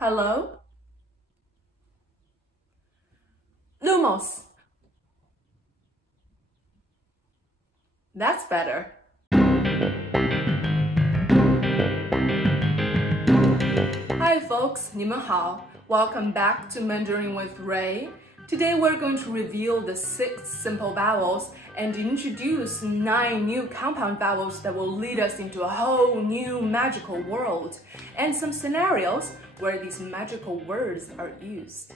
Hello? Lumos. That's better. Hi folks, 你们好. Welcome back to Mandarin with Ray. Today we're going to reveal the 6 simple vowels and introduce 9 new compound vowels that will lead us into a whole new magical world and some scenarios where these magical words are used.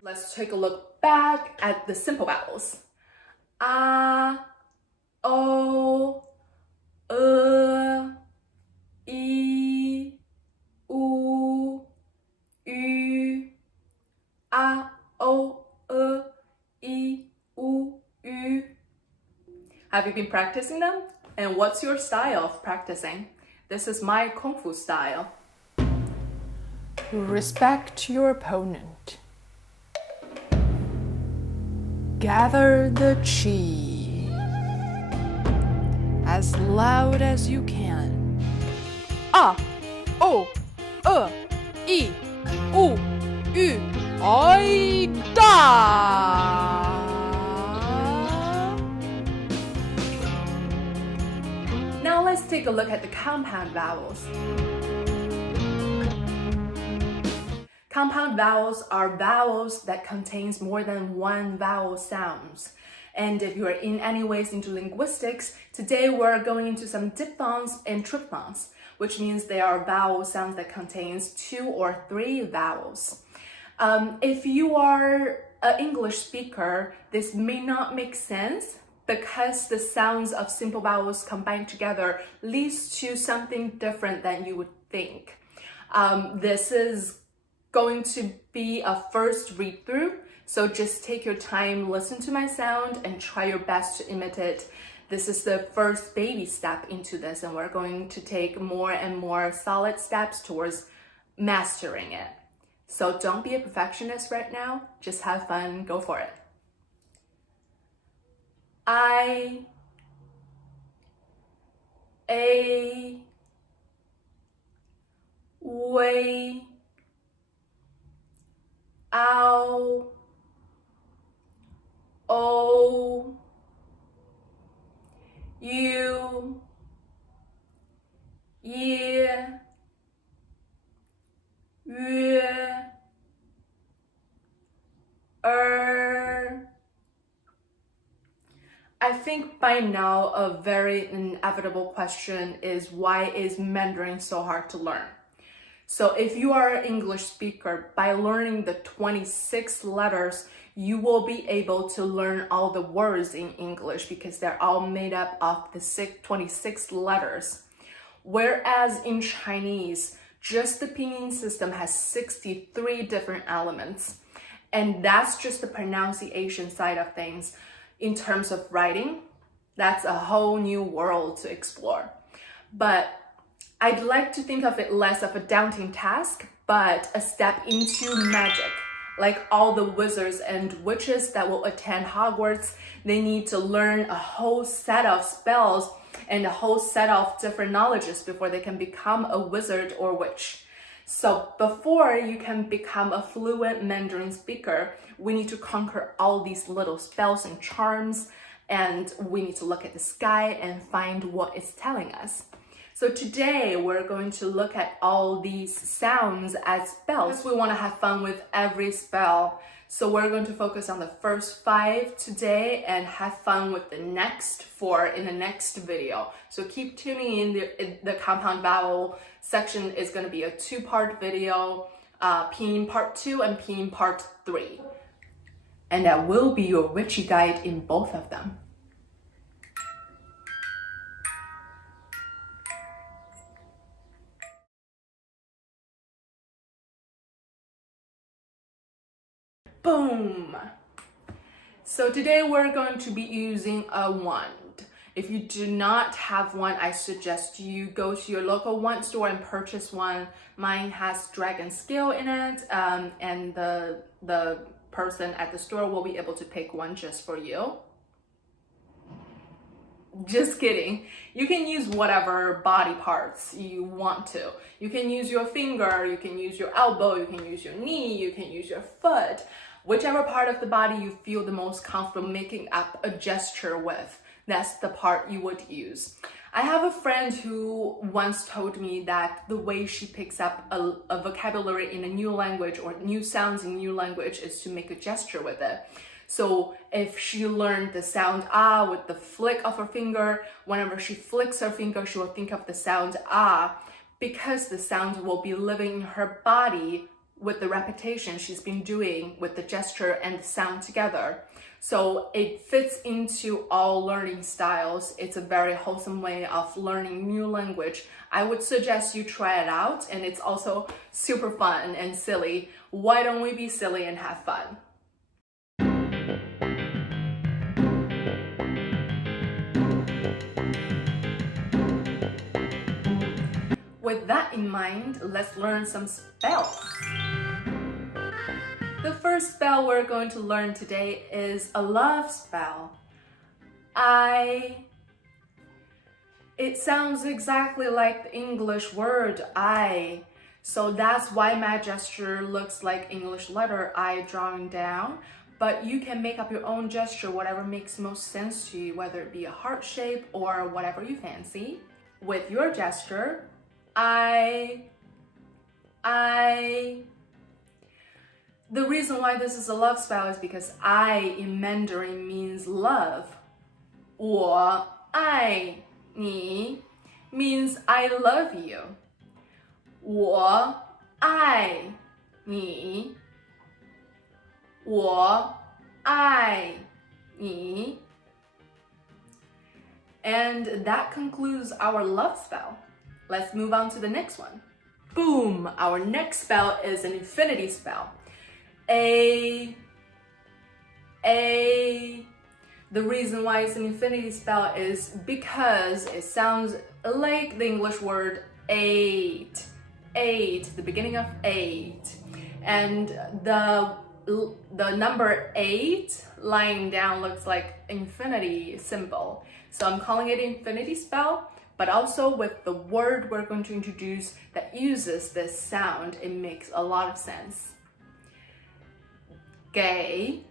Let's take a look back at the simple vowels. A, O, I, U, Ü, A, O, I, U, Ü. Have you been practicing them? And what's your style of practicing? This is my Kung Fu style. Respect your opponent. Gather the chi as loud as you can. A, O, I, U, Ü, Ai, Da. Now let's take a look at the compound vowels. Compound vowels are vowels that contains more than one vowel sounds. And if you are in any ways into linguistics, today we're going into some diphthongs and triphthongs, which means they are vowel sounds that contains 2 or 3 vowels. If you are an English speaker, this may not make sense because the sounds of simple vowels combined together leads to something different than you would think. This is going to be a first read through, so just take your time, listen to my sound, and try your best to imitate. This is the first baby step into this, and we're going to take more and more solid steps towards mastering it. So don't be a perfectionist right now, just have fun, go for it. I, A, way, ow, o, you, ye, yue, I think by now a very inevitable question is, why is Mandarin so hard to learn? So if you are an English speaker, by learning the 26 letters, you will be able to learn all the words in English because they're all made up of the 26 letters. Whereas in Chinese, just the pinyin system has 63 different elements. And that's just the pronunciation side of things. In terms of writing, that's a whole new world to explore. But I'd like to think of it less of a daunting task, but a step into magic. Like all the wizards and witches that will attend Hogwarts, they need to learn a whole set of spells and a whole set of different knowledges before they can become a wizard or witch. So before you can become a fluent Mandarin speaker, we need to conquer all these little spells and charms, and we need to look at the sky and find what it's telling us. So today we're going to look at all these sounds as spells. We want to have fun with every spell. So we're going to focus on the first 5 today and have fun with the next 4 in the next video. So keep tuning in. The compound vowel section is going to be a 2-part video, pinyin part 2 and pinyin part 3. And I will be your witchy guide in both of them. Boom! So today we're going to be using a wand. If you do not have one, I suggest you go to your local wand store and purchase one. Mine has dragon scale in it, and the person at the store will be able to pick one just for you. Just kidding. You can use whatever body parts you want to. You can use your finger, you can use your elbow, you can use your knee, you can use your foot. Whichever part of the body you feel the most comfortable making up a gesture with, that's the part you would use. I have a friend who once told me that the way she picks up a vocabulary in a new language or new sounds in new language is to make a gesture with it. So if she learned the sound ah with the flick of her finger, whenever she flicks her finger, she will think of the sound ah, because the sound will be living in her body with the repetition she's been doing with the gesture and the sound together. So it fits into all learning styles. It's a very wholesome way of learning new language. I would suggest you try it out, and it's also super fun and silly. Why don't we be silly and have fun? With that in mind, let's learn some spells. The first spell we're going to learn today is a love spell. It sounds exactly like the English word I. So that's why my gesture looks like English letter I drawing down. But you can make up your own gesture, whatever makes most sense to you, whether it be a heart shape or whatever you fancy. With your gesture, I. The reason why this is a love spell is because I in Mandarin means love. 我爱你 means I love you. 我爱你我爱你 And that concludes our love spell. Let's move on to the next one. Boom! Our next spell is an infinity spell. The reason why it's an infinity spell is because it sounds like the English word eight, the beginning of 8, and the number 8 lying down looks like infinity symbol. So I'm calling it infinity spell, but also with the word we're going to introduce that uses this sound, it makes a lot of sense. 给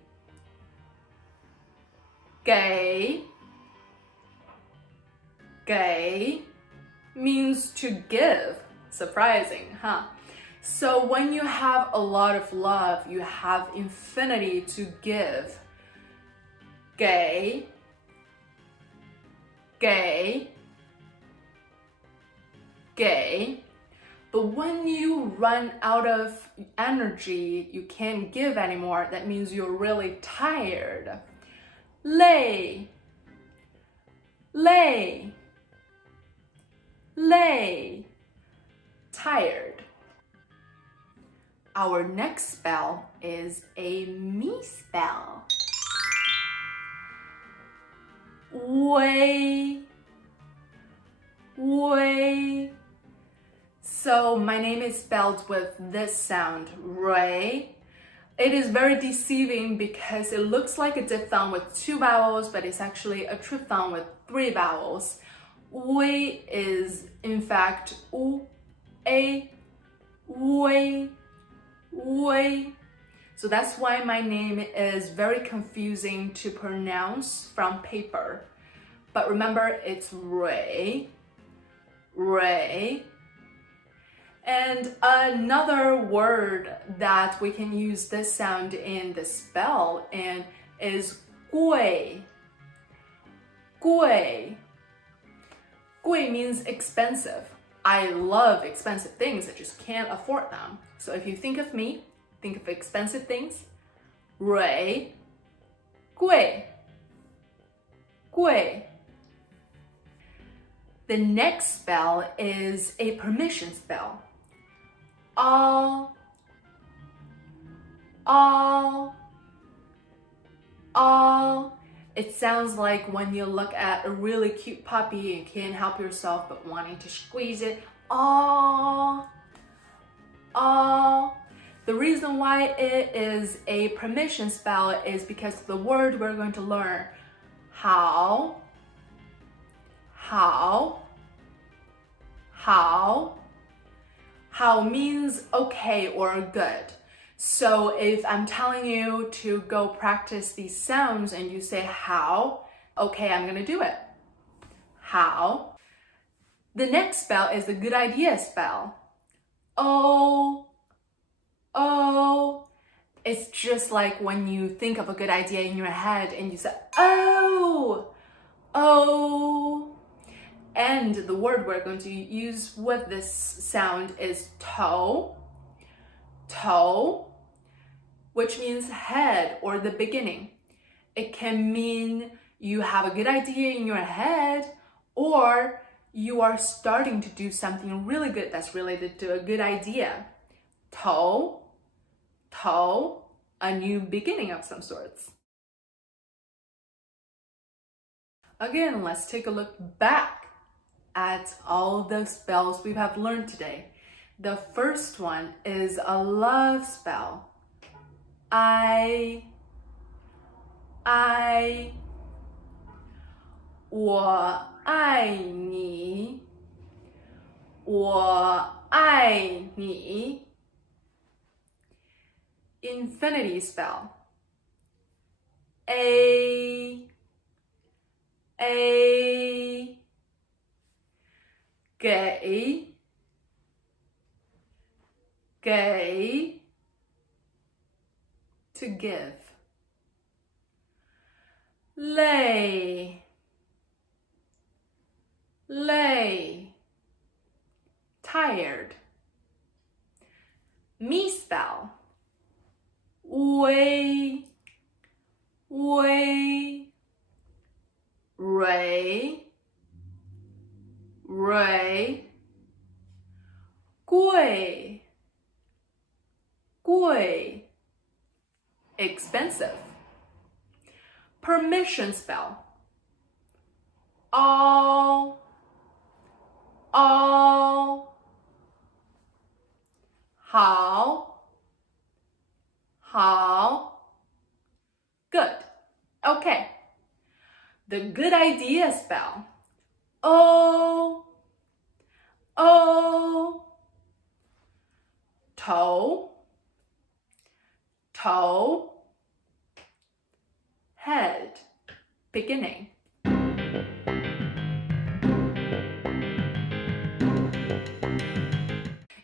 means to give. Surprising, huh? So when you have a lot of love, you have infinity to give. 给 But when you run out of energy, you can't give anymore, that means you're really tired. 累 Tired. Our next spell is a me spell. 微 So my name is spelled with this sound, Ray. It is very deceiving because it looks like a diphthong with 2 vowels, but it's actually a triphthong with 3 vowels. Wei is in fact u, a, wei. So that's why my name is very confusing to pronounce from paper. But remember, it's Ray. And another word that we can use this sound in the spell in is 贵 means expensive. I love expensive things, I just can't afford them. So if you think of me, think of expensive things. 贵 The next spell is a permission spell. All. It sounds like when you look at a really cute puppy and can't help yourself but wanting to squeeze it. All. The reason why it is a permission spell is because the word we're going to learn, how 好 好 How means okay or good. So if I'm telling you to go practice these sounds and you say how, okay, I'm gonna do it. How. The next spell is the good idea spell. Oh. It's just like when you think of a good idea in your head and you say, oh. And the word we're going to use with this sound is toe, which means head or the beginning. It can mean you have a good idea in your head, or you are starting to do something really good that's related to a good idea. Toe, a new beginning of some sorts. Again, let's take a look back at all the spells we have learned today. The first one is a love spell. I 我爱你 我爱你 Infinity spell. A 给 to give. 累 tired. Me spell. 微 ray 贵 expensive. Permission spell. All 好 Good. Okay. The good idea spell. Oh. Toe. Head. Beginning.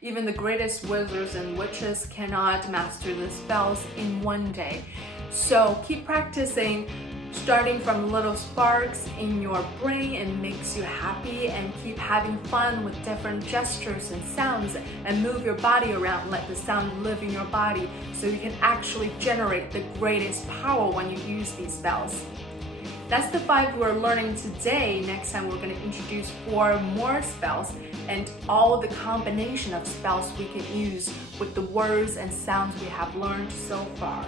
Even the greatest wizards and witches cannot master the spells in one day. So keep practicing, starting from little sparks in your brain and makes you happy, and keep having fun with different gestures and sounds, and move your body around, let the sound live in your body so you can actually generate the greatest power when you use these spells. That's the 5 we're learning today. Next time we're going to introduce 4 more spells and all the combination of spells we can use with the words and sounds we have learned so far.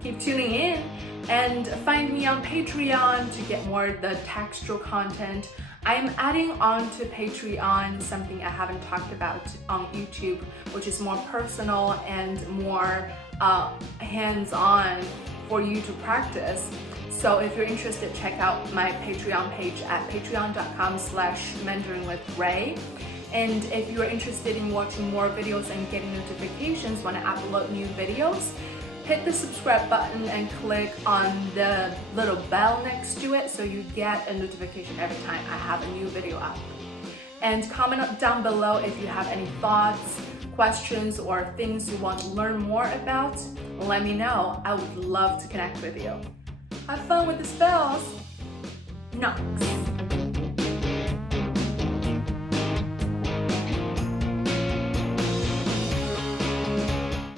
Keep tuning in and find me on Patreon to get more of the textual content. I'm adding on to Patreon something I haven't talked about on YouTube, which is more personal and more hands-on for you to practice. So if you're interested, check out my Patreon page at patreon.com/MAndarinWithRay. And if you're interested in watching more videos and getting notifications when I upload new videos, hit the subscribe button and click on the little bell next to it so you get a notification every time I have a new video up. And comment down below if you have any thoughts, questions, or things you want to learn more about. Let me know. I would love to connect with you. Have fun with the spells. Knocks.